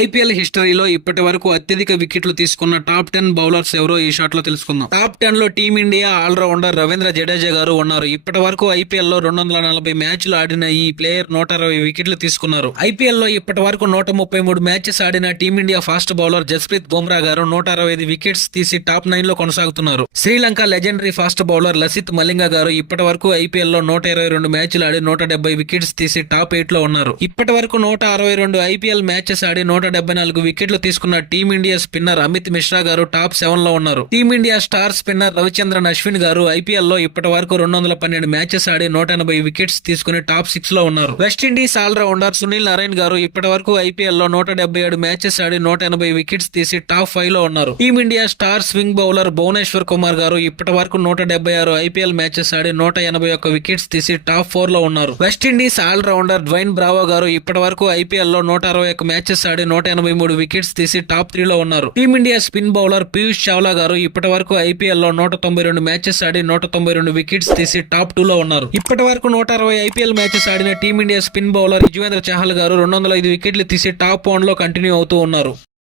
IPL హిస్టరీలో ఇప్పటి వరకు అత్యధిక వికెట్లు తీసుకున్న టాప్ 10 బౌలర్స్ ఎవరో ఈ షాట్ లో తెలుసుకుందాం. టాప్ 10 లో టీమిండియా ఆల్రౌండర్ రవీంద్ర జడేజా గారు ఉన్నారు. ఇప్పటి వరకు ఐపీఎల్ లో 240 మ్యాచ్లు ఆడిన ఈ ప్లేయర్ 160 వికెట్లు తీసుకున్నారు. ఐపీఎల్ లో ఇప్పటి వరకు 133 మ్యాచెస్ ఆడిన team India fast bowler Jasprit Bumrah గారు 165 వికెట్స్ తీసి టాప్ 9 లో కొనసాగుతున్నారు. Sri Lanka legendary fast bowler Lasith Malinga గారు ఇప్పటి వరకు ఐపీఎల్ లో 122 మ్యాచ్లు ఆడి 170 వికెట్స్ తీసి టాప్ 8 లో ఉన్నారు. ఇప్పటి వరకు 162 ఐపీఎల్ మ్యాచెస్ ఆడి 174 వికెట్లు తీసుకున్న టీమిండియా స్పిన్నర్ అమిత్ మిశ్రా గారు టాప్ 7 లో ఉన్నారు. Team India star spinner Ravichandran Ashwin గారు ఐపీఎల్ లో ఇప్పటి వరకు 212 మ్యాచెస్ ఆడి 180 వికెట్స్ తీసుకుని టాప్ 6 లో ఉన్నారు. వెస్టిండీస్ ఆల్రౌండర్ సునీల్ నారాయణ్ గారు ఇప్పటి వరకు ఐపీఎల్ లో 177 మ్యాచెస్ ఆడి 180 వికెట్స్ తీసి టాప్ 5 లో ఉన్నారు. Team India star swing bowler Bhubaneswar Kumar గారు ఇప్పటి వరకు 176 ఐపీఎల్ మ్యాచెస్ ఆడి 181 వికెట్స్ తీసి టాప్ 4 లో ఉన్నారు. వెస్టిండీస్ ఆల్రౌండర్ డ్వైన్ బ్రావో గారు ఇప్పటి వరకు ఐపీఎల్ లో 161 మ్యాచెస్ ఆడి 183 వికెట్స్ తీసి టాప్ 3 లో ఉన్నారు. Team India spin bowler Piyush Chawla గారు ఇప్పటి వరకు ఐపీఎల్ లో 192 మ్యాచెస్ ఆడి 192 వికెట్స్ తీసి టాప్ 2 లో ఉన్నారు. ఇప్పటి వరకు 160 ఐపీఎల్ మ్యాచెస్ ఆడిన team India spin bowler Yuzvendra Chahal గారు 205 వికెట్లు తీసి టాప్ 1 లో కంటిన్యూ అవుతూ ఉన్నారు.